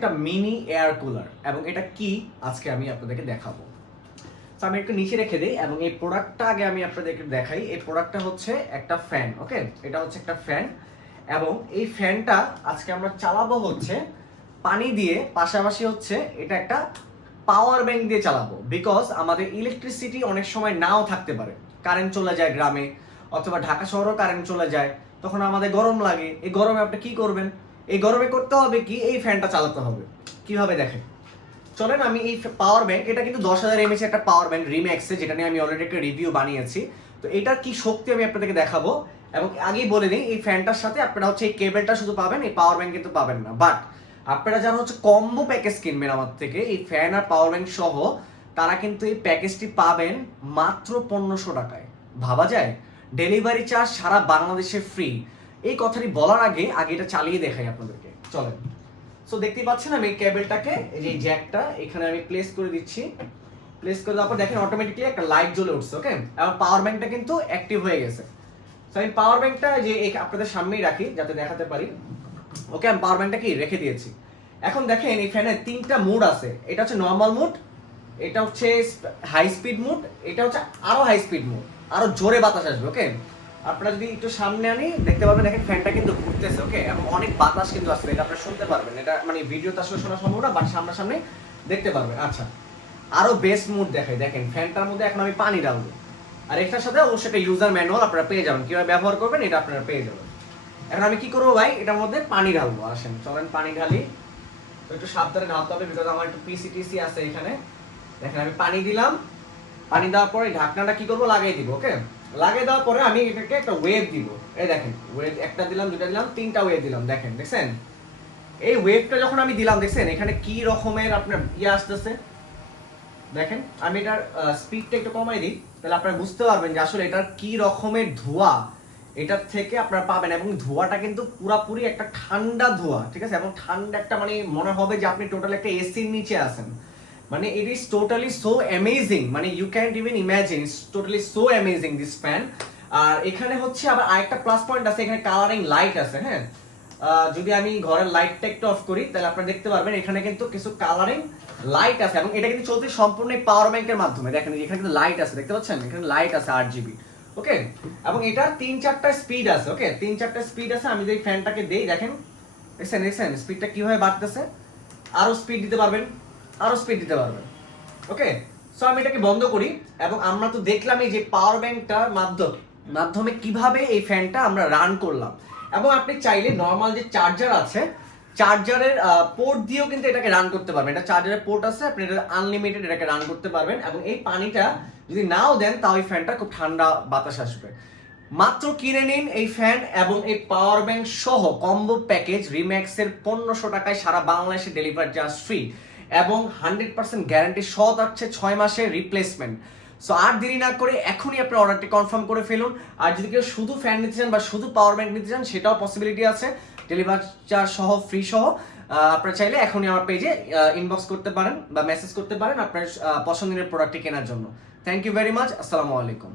একটা mini air cooler এবং এটা কি আজকে আমি আপনাদেরকে দেখাবো। তো আমি একটু নিচে রেখে দিই এবং এই প্রোডাক্টটা আগে আমি আপনাদেরকে দেখাই। এই প্রোডাক্টটা হচ্ছে একটা ফ্যান, ওকে, এটা হচ্ছে একটা ফ্যান এবং এই ফ্যানটা আজকে আমরা চালাবো হচ্ছে পানি দিয়ে, পাশাপাশি হচ্ছে এটা একটা পাওয়ার ব্যাংক দিয়ে চালাবো। বিকজ আমাদের ইলেকট্রিসিটি অনেক সময় নাও থাকতে পারে, কারেন্ট চলে যায় গ্রামে অথবা ঢাকা শহরেও কারেন্ট চলে যায়, তখন আমাদের গরম লাগে। এই গরমে আপনি কি করবেন? এই গরমে করতে হবে কি, এই ফ্যানটা চালাতে হবে। কিভাবে দেখেন, চলেন আমি এই পাওয়ার ব্যাংক, এটা কিন্তু 10,000 mAh একটা পাওয়ার ব্যাংক রিম্যাক্সে, যেটা নিয়ে আমি অলরেডি একটা রিভিউ বানিয়েছি। তো এটার কি শক্তি আমি আপনাদেরকে দেখাবো এবং আগেই বলে নিই, এই ফ্যানটার সাথে আপনারা হচ্ছে এই কেবলটা শুধু পাবেন, এই পাওয়ার ব্যাংক কিন্তু পাবেন না। বাট আপনারা যারা হচ্ছে কম্বো প্যাকেজ কিনবেন আমার থেকে, এই ফ্যান আর পাওয়ার ব্যাংক সহ, তারা কিন্তু এই প্যাকেজটি পাবেন মাত্র 1500 টাকায়। ভাবা যায়? ডেলিভারি চার্জ সারা বাংলাদেশে ফ্রি। এই কথাটি বলার আগে এটা চালিয়ে দেখাই আপনাদেরকে, চলেন। সো দেখতেই পাচ্ছেন আমি কেবলটাকে, এই যে জ্যাকটা এখানে আমি প্লেস করে দিচ্ছি। প্লেস করে দেওয়ার পর দেখেন অটোমেটিক্যালি একটা লাইট জ্বলে উঠছে, ওকে, এবং পাওয়ার ব্যাংকটা কিন্তু অ্যাক্টিভ হয়ে গেছে। সো আমি পাওয়ার ব্যাংকটা যে আপনাদের সামনেই রাখি যাতে দেখাতে পারি, ওকে, আমি পাওয়ার ব্যাংকটা কি রেখে দিয়েছি। এখন দেখেন এই ফ্যানের 3টা মোড আছে। এটা হচ্ছে নর্মাল মোড, এটা হচ্ছে হাই স্পিড মোড, এটা হচ্ছে আরো হাই স্পিড মোড, আরো জোরে বাতাস আসবে, ওকে। আপনারা যদি একটু সামনে আনি দেখতে পাবেন, দেখেন ফ্যানটা কিন্তু ঘুরতেছে, ওকে, এবং অনেক বাতাস কিন্তু আসবে, এটা আপনারা শুনতে পারবেন। এটা মানে ভিডিওতে আসলে শোনা সম্ভব না, বাট সামনাসামনি দেখতে পারবেন। আচ্ছা, আরো বেস্ট মুড দেখাই, দেখেন ফ্যানটার মধ্যে এখন আমি পানি ঢালবো, আর এটার সাথে অবশ্যই একটা ইউজার ম্যানুয়াল আপনারা পেয়ে যাবেন, কিভাবে ব্যবহার করবেন এটা আপনারা পেয়ে যাবেন। এখন আমি কি করবো ভাই, এটার মধ্যে পানি ঢালবো। আসেন চলেন পানি ঢালি। তো একটু সাবধানে ঢালতে হবে, বিকজ আমার একটু পিসিটিসি আছে এখানে। দেখেন আমি পানি দিলাম, পানি দেওয়ার পরে ঢাকনাটা কি করবো, লাগাই দিব, ওকে। লাগিয়ে দেওয়ার পরে আমি এটাকে একটা ওয়েভ দিব। এই দেখেন ওয়েভ, একটা দিলাম, দুটা দিলাম, 3টা ওয়েভ দিলাম, দেখেন দেখছেন। এই ওয়েভটা যখন আমি দিলাম, দেখছেন এখানে কি রকমের আপনার আসতেছে। দেখেন আমি এটার স্পিডটা একটু কমাই দিই, তাহলে আপনারা বুঝতে পারবেন যে আসলে এটার কি রকমের ধোঁয়া এটার থেকে আপনারা পাবেন। এবং ধোঁয়াটা কিন্তু পুরাপুরি একটা ঠান্ডা ধোঁয়া, ঠিক আছে, এবং ঠান্ডা একটা মানে মনে হবে যে আপনি টোটাল একটা এসির নিচে আছেন। মানে it is totally so amazing, মানে you can't even imagine, it's totally so amazing this fan. আর এখানে হচ্ছে আবার আরেকটা প্লাস পয়েন্ট আছে, এখানে কালারিং লাইট আছে। হ্যাঁ, যদি আমি ঘরের লাইটটা একটু অফ করি তাহলে আপনারা দেখতে পারবেন এখানে কিন্তু কিছু কালারিং লাইট আছে, এবং এটা কিন্তু চলছে সম্পূর্ণ পাওয়ার ব্যাংকের মাধ্যমে। দেখেন এখানে কিন্তু লাইট আছে, দেখতে পাচ্ছেন এখানে লাইট আছে 8 GB, ওকে। এবং এটা 3-4টা স্পিড আছে, ওকে, 3-4টা স্পিড আছে। আমি যদি ফ্যানটাকে দেই, দেখেন দেখছেন দেখছেন স্পিডটা কিভাবে বাড়তেছে। আরো স্পিড দিতে পারবেন, আরো স্পিড দিতে পারবেন, ওকে। সো আমি এটাকে বন্ধ করি এবং আমরা তো দেখলাম এই যে পাওয়ার ব্যাংকটার মাধ্যমে কিভাবে এই ফ্যানটা আমরা রান করলাম। এবং আপনি চাইলে নর্মাল যে চার্জার আছে, চার্জারের পোর্ট দিয়েও কিন্তু এটাকে রান করতে পারবেন। এটা চার্জারের পোর্ট আছে, আপনি এটা আনলিমিটেড এটাকে রান করতে পারবেন। এবং এই পানিটা যদি নাও দেন তাও এই ফ্যানটা খুব ঠান্ডা বাতাস আসবে। মাত্র কিনে নিন এই ফ্যান এবং এই পাওয়ার ব্যাংক সহ কম্বো প্যাকেজ রিম্যাক্সের 1500 টাকায়, সারা বাংলাদেশে ডেলিভারি চার্জ ফ্রি এবং 100% গ্যারান্টি সহ থাকছে 6 মাসের রিপ্লেসমেন্ট। সো আর দেরি না করে এখনই আপনার অর্ডারটি কনফার্ম করে ফেলুন। আর যদি কেউ শুধু ফ্যান নিতে চান বা শুধু পাওয়ার ব্যাংক নিতে চান, সেটাও পসিবিলিটি আছে, ডেলিভারি চার্জ সহ ফ্রি সহ। আপনারা চাইলে এখনই আমার পেজে ইনবক্স করতে পারেন বা মেসেজ করতে পারেন আপনার পছন্দের প্রোডাক্টটি কেনার জন্য। থ্যাংক ইউ ভেরি মাচ, আসসালামু আলাইকুম।